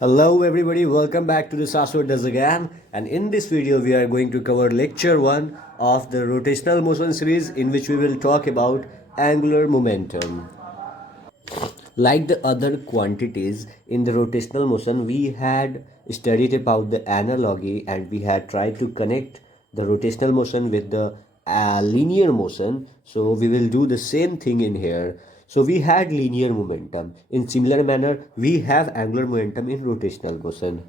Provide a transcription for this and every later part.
Hello everybody, welcome back to the Shashwat does again, and in this video we are going to cover lecture 1 of the rotational motion series, in which we will talk about angular momentum. Like the other quantities in the rotational motion, we had studied about the analogy and we had tried to connect the rotational motion with the linear motion. So we will do the same thing in here. So we had linear momentum. In similar manner, we have angular momentum in rotational motion.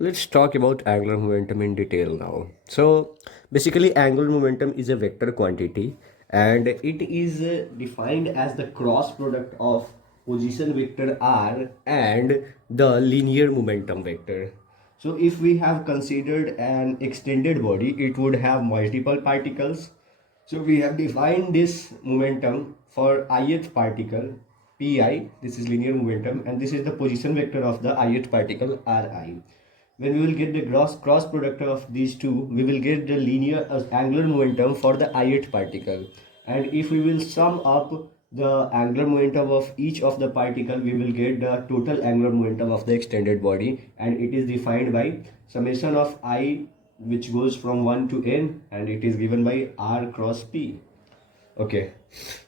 Let's talk about angular momentum in detail now. So basically angular momentum is a vector quantity and it is defined as the cross product of position vector r and the linear momentum vector. So if we have considered an extended body, it would have multiple particles. So we have defined this momentum for ith particle pi, this is linear momentum, and this is the position vector of the ith particle ri. When we will get the cross product of these two, we will get the linear angular momentum for the ith particle, and if we will sum up the angular momentum of each of the particle, we will get the total angular momentum of the extended body, and it is defined by summation of I, which goes from 1 to n, and it is given by r cross p. Okay,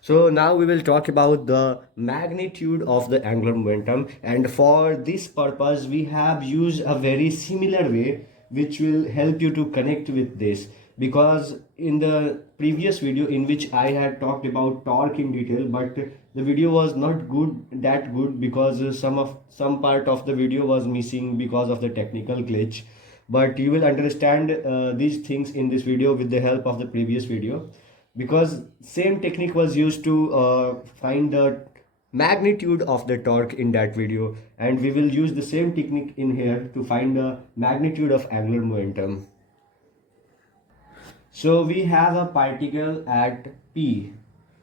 so now we will talk about the magnitude of the angular momentum, and for this purpose we have used a very similar way which will help you to connect with this, because in the previous video in which I had talked about torque in detail, but the video was not that good because some part of the video was missing because of the technical glitch. But you will understand these things in this video with the help of the previous video, because same technique was used to find the magnitude of the torque in that video, and we will use the same technique in here to find the magnitude of angular momentum. So we have a particle at p,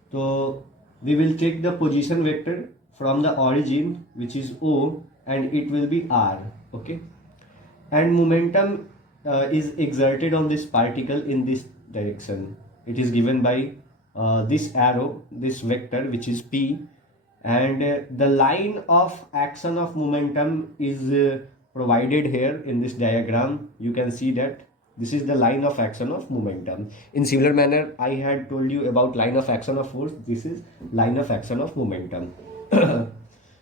so we will take the position vector from the origin, which is o, and it will be r. Okay, and momentum is exerted on this particle in this direction. It is given by this arrow, this vector, which is p, and the line of action of momentum is provided here in this diagram. You can see that this is the line of action of momentum. In similar manner, I had told you about line of action of force. This is line of action of momentum.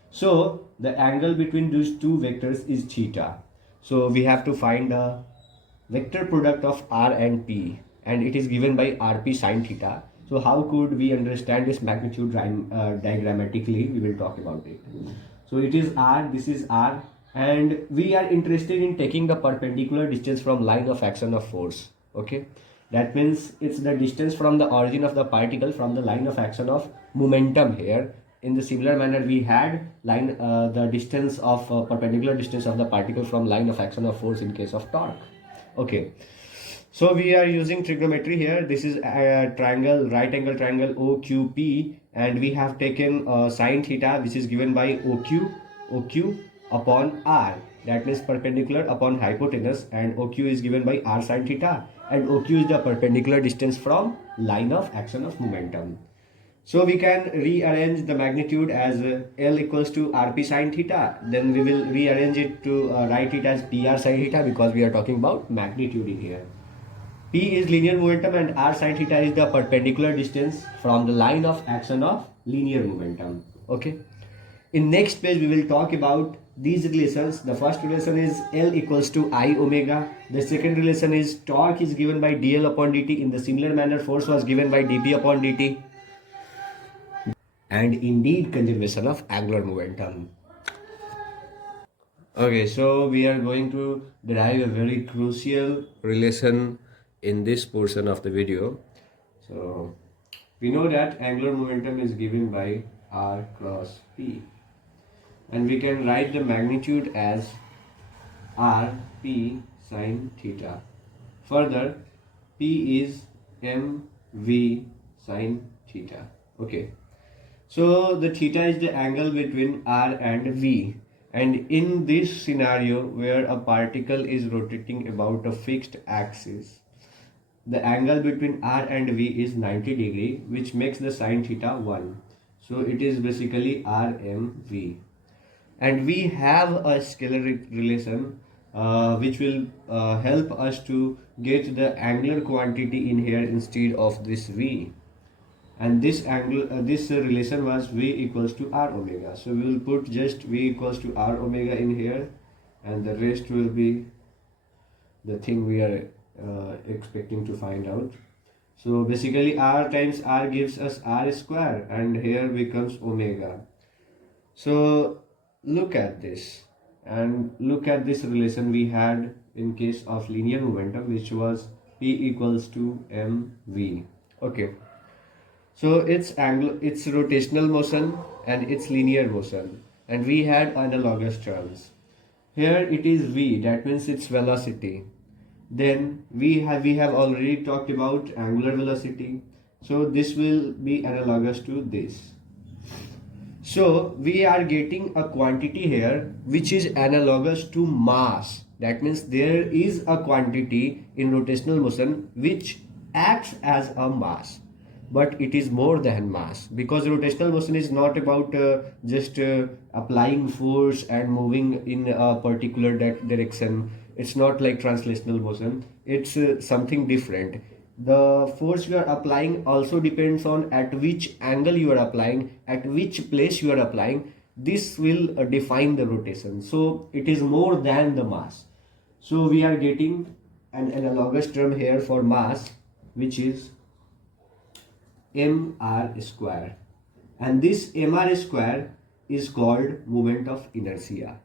So the angle between these two vectors is theta. So we have to find the vector product of r and p, and it is given by rp sine theta. So how could we understand this magnitude diagrammatically? We will talk about it. So it is r, this is r, and we are interested in taking the perpendicular distance from line of action of force. Okay, that means it's the distance from the origin of the particle from the line of action of momentum here. In the similar manner, we had the distance of perpendicular distance of the particle from line of action of force in case of torque. Okay, so we are using trigonometry here. This is a triangle, right angle triangle OQP, and we have taken sine theta, which is given by OQ upon R. That means perpendicular upon hypotenuse, and OQ is given by R sine theta, and OQ is the perpendicular distance from line of action of momentum. So we can rearrange the magnitude as L equals to Rp sine theta. Then we will rearrange it to write it as Pr sine theta, because we are talking about magnitude in here. P is linear momentum and R sine theta is the perpendicular distance from the line of action of linear momentum. Okay. In next page we will talk about these relations. The first relation is L equals to I omega. The second relation is torque is given by dl upon dt. In the similar manner, force was given by dp upon dt. And indeed conservation of angular momentum. Okay, so we are going to derive a very crucial relation in this portion of the video. So we know that angular momentum is given by r cross p, and we can write the magnitude as r p sine theta. Further, p is m v sine theta. Okay, so the theta is the angle between r and v, and in this scenario where a particle is rotating about a fixed axis, the angle between r and v is 90 degree, which makes the sine theta 1. So it is basically rmv. and we have a scalar relation which will help us to get the angular quantity in here instead of this v, and this relation was v equals to r omega. So we will put just v equals to r omega in here, and the rest will be the thing we are expecting to find out. So basically r times r gives us r square, and here becomes omega. So look at this, and look at this relation we had in case of linear momentum, which was p equals to mv. Okay, so it's rotational motion and it's linear motion, and we had analogous terms. Here it is v, that means it's velocity. Then we have already talked about angular velocity, so this will be analogous to this. So we are getting a quantity here which is analogous to mass. That means there is a quantity in rotational motion which acts as a mass, but it is more than mass, because rotational motion is not about just applying force and moving in a particular direction. It's not like translational motion. It's something different. The force you are applying also depends on at which angle you are applying, at which place you are applying. This will define the rotation. So it is more than the mass. So we are getting an analogous term here for mass, which is mr square, and this mr square is called moment of inertia,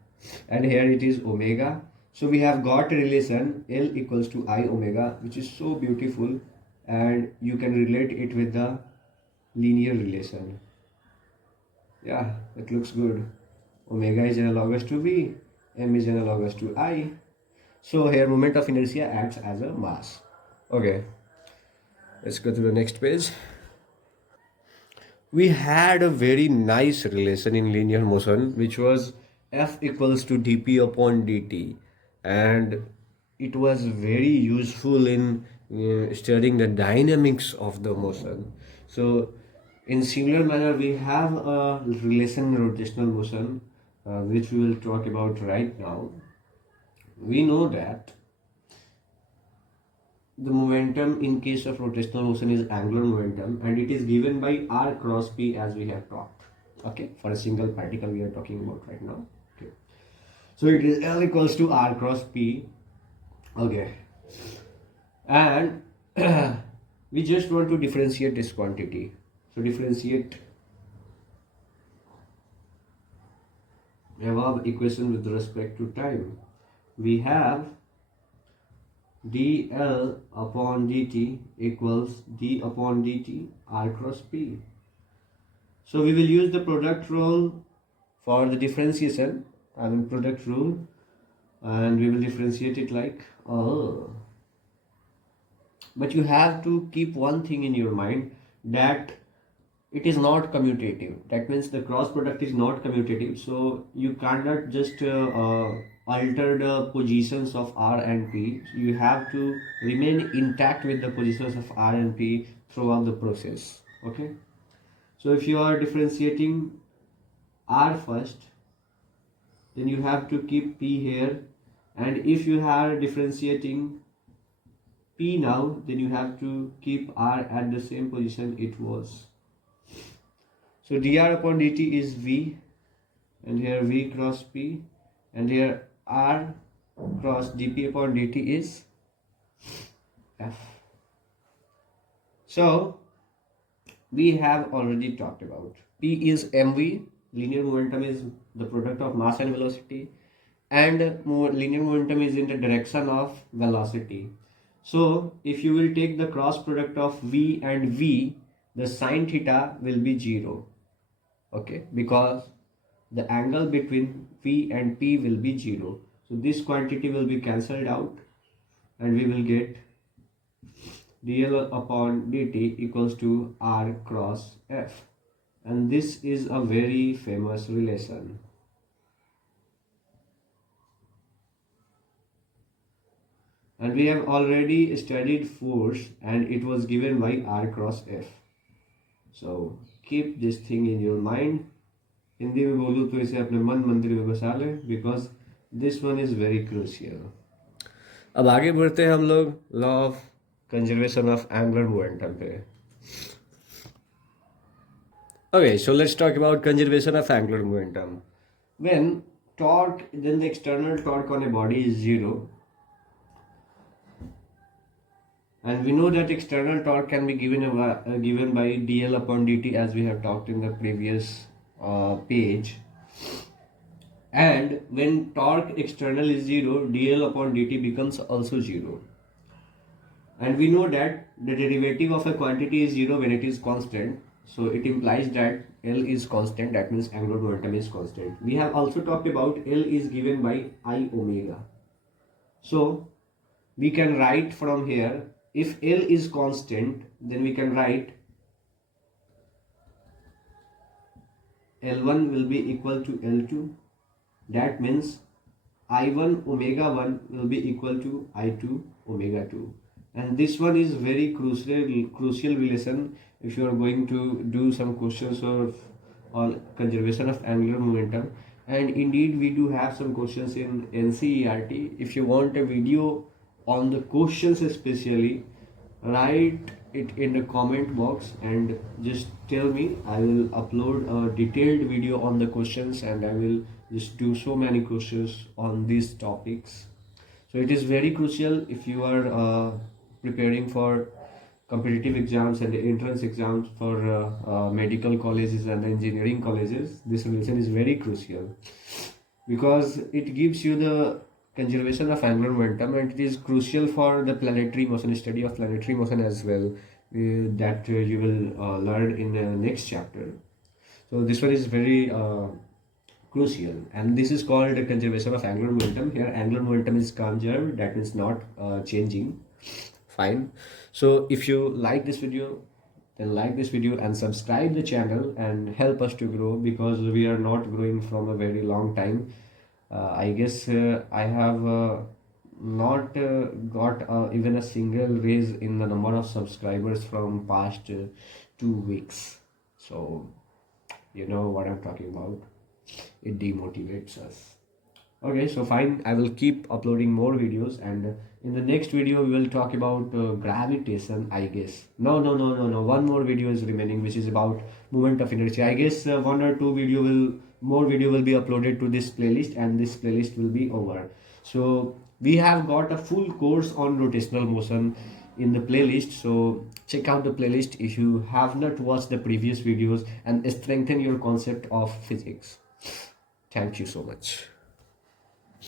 and here it is omega. So we have got a relation L equals to I omega, which is so beautiful, and you can relate it with the linear relation. Yeah, it looks good. Omega is analogous to V, M is analogous to I. So here moment of inertia acts as a mass. Okay, let's go to the next page. We had a very nice relation in linear motion, which was F equals to dp upon dt, and it was very useful in studying the dynamics of the motion. So in similar manner we have a relation in rotational motion, which we will talk about right now. We know that the momentum in case of rotational motion is angular momentum, and it is given by r cross p, as we have talked. Okay, for a single particle we are talking about right now. Okay, so it is L equals to r cross p. Okay, and we just want to differentiate this quantity. So differentiate above equation with respect to time. We have dl upon dt equals d upon dt r cross p. So we will use the product rule for the differentiation, I mean product rule, and we will differentiate it like, oh. But you have to keep one thing in your mind, that it is not commutative. That means the cross product is not commutative. So you cannot just alter the positions of R and P. You have to remain intact with the positions of R and P throughout the process. Okay. So if you are differentiating R first, then you have to keep P here, and if you are differentiating P now, then you have to keep R at the same position it was. So dr upon dt is V, and here V cross P, and here R cross dp upon dt is F. So we have already talked about P is mv, linear momentum is the product of mass and velocity, and linear momentum is in the direction of velocity. So if you will take the cross product of V and V, the sine theta will be 0. Okay, because the angle between V and P will be 0. So this quantity will be cancelled out, and we will get dl upon dt equals to r cross f. And this is a very famous relation. And we have already studied force, and it was given by r cross f. So keep this thing in your mind. Hindi में बोलूँ तो इसे अपने मन मंदिर में बसा ले, because this one is very crucial. अब आगे बढ़ते हैं हम लोग law of conservation of angular momentum पे। Okay, so let's talk about conservation of angular momentum. When torque, then the external torque on a body is zero, and we know that external torque can be given by dl upon dt, as we have talked in the previous page. And when torque external is zero, dl upon dt becomes also zero. And we know that the derivative of a quantity is zero when it is constant. So it implies that L is constant, that means angular momentum is constant. We have also talked about L is given by I omega. So we can write from here, if L is constant, then we can write L1 will be equal to L2. That means I1 omega 1 will be equal to I2 omega 2. And this one is very crucial relation if you are going to do some questions on conservation of angular momentum. And indeed we do have some questions in NCERT. If you want a video on the questions especially, write it in the comment box and just tell me. I will upload a detailed video on the questions, and I will just do so many questions on these topics. So it is very crucial if you are preparing for competitive exams and the entrance exams for medical colleges and engineering colleges. This relation is very crucial because it gives you the conservation of angular momentum, and it is crucial for the planetary motion, study of planetary motion as well, that you will learn in the next chapter. So this one is very crucial, and this is called the conservation of angular momentum. Here angular momentum is conserved, that means not changing. Fine. So if you like this video, then like this video and subscribe the channel and help us to grow, because we are not growing from a very long time. I guess I have not got even a single raise in the number of subscribers from past 2 weeks. So you know what I'm talking about. It demotivates us. Okay, so fine, I will keep uploading more videos, and in the next video we will talk about gravitation, I guess. No, one more video is remaining, which is about moment of inertia. I guess one or two more video will be uploaded to this playlist, and this playlist will be over. So we have got a full course on rotational motion in the playlist, so check out the playlist if you have not watched the previous videos, and strengthen your concept of physics. Thank you so much.